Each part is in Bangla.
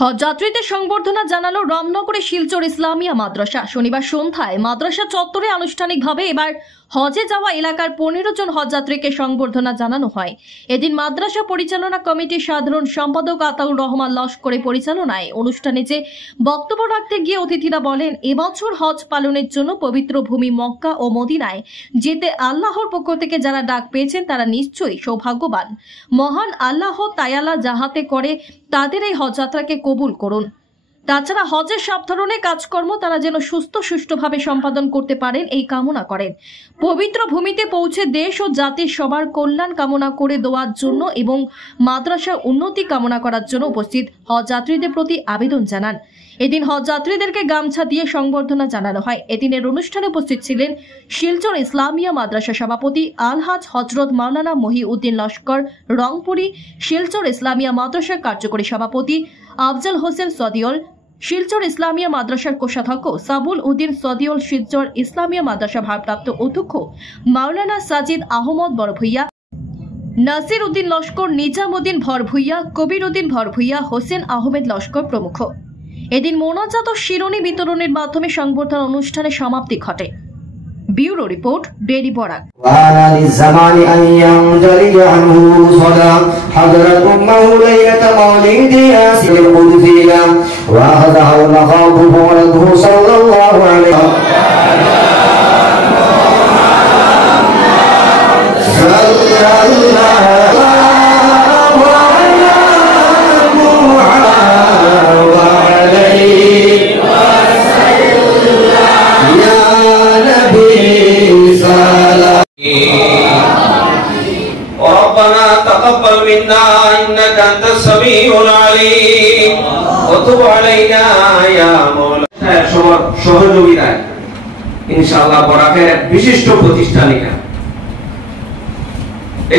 হজযাত্রীদের সংবর্ধনা জানালো রামনগরে শিলচর ইসলামিয়া মাদ্রাসা। শনিবার সন্ধ্যায় মাদ্রাসা চত্বরে আনুষ্ঠানিকভাবে এবার হজে যাওয়া এলাকার 15 জন হজযাত্রীকে সংবর্ধনা জানানো হয়। এদিন মাদ্রাসা পরিচালনা কমিটির সাধারণ সম্পাদক আতাউর রহমান লস্করের পরিচালনায় অনুষ্ঠানে যে বক্তব্য রাখতে গিয়ে অতিথিরা বলেন, এবছর হজ পালনের জন্য পবিত্র ভূমি মক্কা ও মদিনায় যেতে আল্লাহর পক্ষ থেকে যারা ডাক পেয়েছেন তারা নিশ্চয়ই সৌভাগ্যবান। মহান আল্লাহ তাআলা যাহাতে করে তাদের এই হজযাত্রাকে কবুল করুন। তাছাড়া হজের সব ধরনের কাজকর্ম তারা যেন সুষ্ঠুভাবে সম্পাদন করতে পারেন এই কামনা করেন। পবিত্র ভূমিতে পৌঁছে দেশ ও জাতির সবার কল্যাণ কামনা করে দেওয়ার জন্য এবং মাদ্রাসার উন্নতি কামনা করার জন্য উপস্থিত হজযাত্রীদের প্রতি আবেদন জানান। এদিন হজযাত্রীদেরকে গামছা দিয়ে সংবর্ধনা জানানো হয়। এদিনের অনুষ্ঠানে উপস্থিত ছিলেন শিলচর ইসলামিয়া মাদ্রাসা সভাপতি আলহাজ হজরত মাওলানা মহিউদ্দিন লস্কর রংপুরি, শিলচর ইসলামিয়া মাদ্রাসার কার্যকরী সভাপতি আফজাল হোসেন সদিউল, শিলচর ইসলামিয়া মাদ্রাসার কোষাধ্যক্ষ সাবুল উদ্দিন সদিউল, শিলচর ইসলামিয়া মাদ্রাসা ভারপ্রাপ্ত অধ্যক্ষ মাওলানা সাজিদ আহমদ বড়ভূইয়া, নাসির উদ্দিন লস্কর, নিজামুদ্দিন ভরভূইয়া, কবির উদ্দিন ভরভূইয়া, হোসেন আহমেদ লস্কর প্রমুখ। এদিন মোনাজাত ও শিরোনি বিতরণের মাধ্যমে সংবর্ধনা অনুষ্ঠানের সমাপ্তি ঘটে। Bureau report, daily Barak. ربنا تقبل منا إنك أنت السميع العليم وتب علينا يا مولانا। সহযোগিতায় ইনশাআল্লাহ বরাকের বিশিষ্ট প্রতিষ্ঠানিকা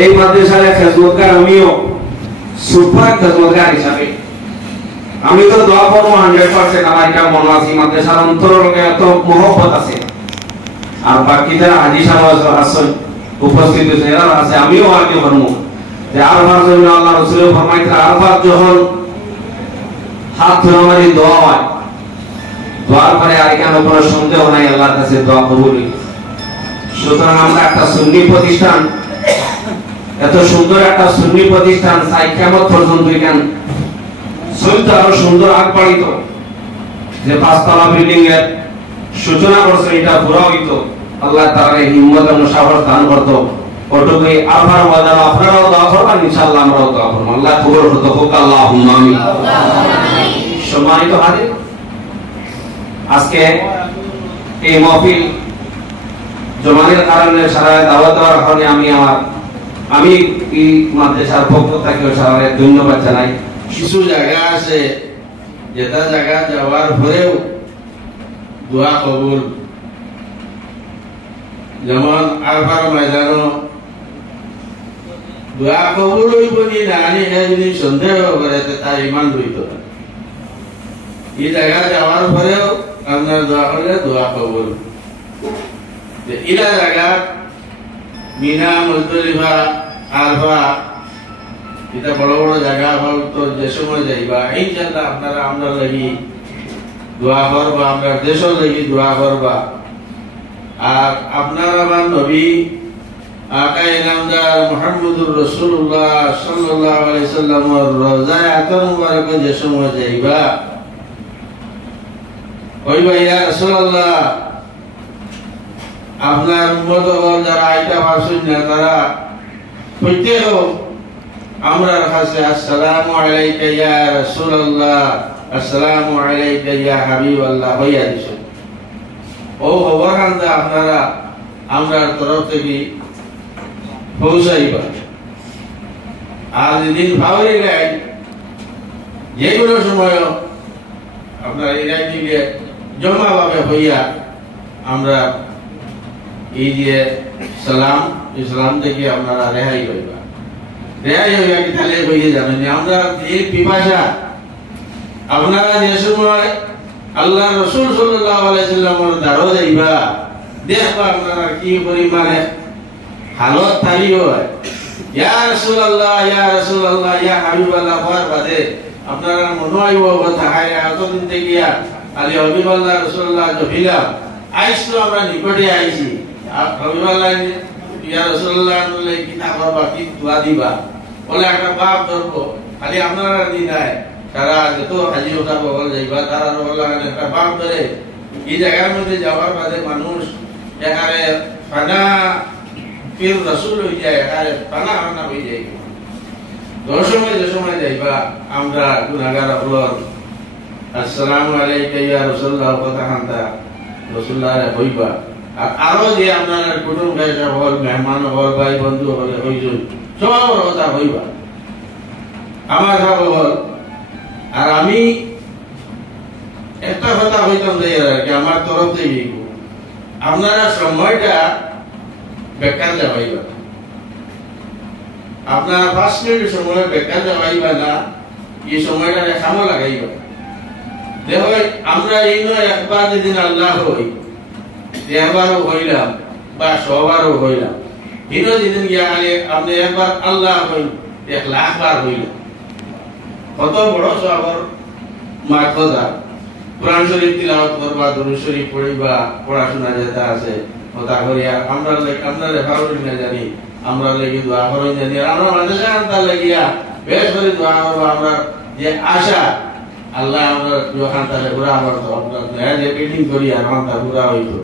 এই মাদ্রাসার খেদমতগার, আমিও সুপার খেদমতগার হিসাবে আমি তো দোয়া করবো 100% আমার এটা মনে আছে মাদ্রাসার অন্তরের এত মহব্বত আছে। আর বাকি যারা হাজি সাহেব আছেন উপস্থিত এরা আছে, আমিও আগে করবো যে আরফার জন্য আল্লাহ রাসূল ফরমাইছেন আরফার যখন হাত ধরে দোয়া হয়, দোয়ার পরে আর কেন কোনো সন্দেহ নাই আল্লাহর কাছে দোয়া কবুল হয়েছে। সুতরাং আমরা একটা সুন্নি প্রতিষ্ঠান, এত সুন্দর একটা সুন্নি প্রতিষ্ঠান চাই কিয়ামত পর্যন্ত এখান চলতে আরো সুন্দর আগ বাড়িত। যে 5 তলা বিল্ডিং এর সূচনা করছে এটা পুরো হইতো, আল্লাহ তাআলা হিম্মত এবং সাহস দান করত। ওটুকুই আবার ওয়াদা, আপনারাও দোয়া করবেন, ইনশাআল্লাহ আমরাও দোয়া করব। আল্লাহ কবুল করতে হোক, আল্লাহুম্মা আমিন। সম্মানিত হাজির, আজকে এই মাহফিল জমানের কারণে সারা দাওয়াত দেওয়ার কারণে আমি এই মাদ্রাসার পক্ষ থেকে সারা ধন্যবাদ জানাই। কিছু জায়গা আছে যেটা জায়গা যাওয়ার পরেও দোয়া কবুল, যেমন আরফার ময়দানো দোয়া কবুল হইব নি না যদি সন্দেহ করে তার ইমান হইত না। এই জায়গা যাওয়ার পরেও আপনার দোয়া করলে দোয়া কবুল। এরা জায়গা মিনা, মুজদলিফা, আরফা, এটা বড় বড় জায়গা হল। তো যে সময় যাইবা ইনশাআল্লাহ আপনারা আমরা লাগি দোয়া করবা, আমরা দেশও লাগি দোয়া করবা। আর আপনার আমার নবী আকা ইনামদার মুহাম্মদুর রাসূলুল্লাহ সাল্লাল্লাহু আলাইহি সাল্লামের রওজায়ে আতর মুবারকে যে সময় যাইবা কইবা, ইয়া রাসূলুল্লাহ, আপনার উম্মত যারা আইতা পারছেন না তারা প্রত্যেক আমরা কাছে আসসালামু আলাইকা ইয়া রাসূলুল্লাহ, আসসালামু আলাইকা ইয়া হাবিবাল্লাহ হইয়া দিছেন। ও খবরখানটা আপনারা আমরা তরফ থেকে পৌঁছাইবা। আর যেদিন ভাবরি গাই যে কোনো সময় আপনার এই দিকে জমাভাবে হইয়া আমরা এই যে সালাম, ইসলাম থেকে আপনারা রেহাই হইবা। রেহাই হইয়া কি তাহলে হইয়ে যাবেন। আমরা এই পিপাসা আপনারা যে সময় আল্লাহ রাসূল সাল্লাল্লাহু আলাইহি সাল্লামের দারো যাইবা, দেখবা আপনারা কি পরিমাণে হালত থাকি হয়। ইয়া রাসূলুল্লাহ, ইয়া রাসূলুল্লাহ, ইয়া হাবিবাল্লাহ হওয়ার বাদে আপনারা মনে হয় ও কথা হায় এতদিন থেকে আলী হবিবাল্লাহ রসুল্লাহ জহিলাম আইস তো আমরা নিকটে আইছি হবিবাল্লাহ ইয়া রসুল্লাহ বললে কিতা করবা কি দোয়া দিবা বলে একটা বাপ ধরবো খালি আপনারা দিন নাই তারা যত হাজি ওঠা বল যাইবা তারা বললা একটা বাপ ধরে এই জায়গার মধ্যে যাওয়ার বাদে মানুষ এখানে ফানা ফির রসুল হয়ে যায় এখানে ফানা হানা হয়ে যায় যে সময় যাইবা আমরা গুনাহগার হলর আসসালামু আলাইকা ইয়া রাসূলুল্লাহ কথা হান্তা রাসূলুল্লাহ হইবা আর আরো যে আপনার কুটুম গায়সা হল মেহমান হল ভাই বন্ধু হলে হইজুন সবার কথা হইবা আমার সব হল আর আমি একটা কথা হইতাম যে আর কি আমার তরফ থেকে আপনারা সময়টা বেকার যাবাইবা আপনার 5 মিনিট সময় বেকার যাবাইবা না এই সময়টা কামে লাগাইবা দেখো আমরা এই নয় একবার যেদিন আল্লাহ হই একবারও হইলাম বা সবারও হইলাম হিনো যেদিন গিয়া আলে আপনি একবার আল্লাহ হই 1,00,000 বার হইলাম কত বড় সবার মার্কদা কোরআন শরীফ তিলাওয়াত করবা দুরূদ শরীফ পড়িবা পড়াশোনা যেটা আছে ওটা করিয়া আমরা রেফারেন্স না জানি আমরা লাগি দোয়া করই জানি আর আমরা মাদ্রাসা আনতে লাগিয়া বেশ করে দোয়া করব আমরা যে আশা আল্লাহ আমরা দোয়া খানতে পুরা আমার তো আমরা যে বিল্ডিং করি আর আমরা পুরা হইতো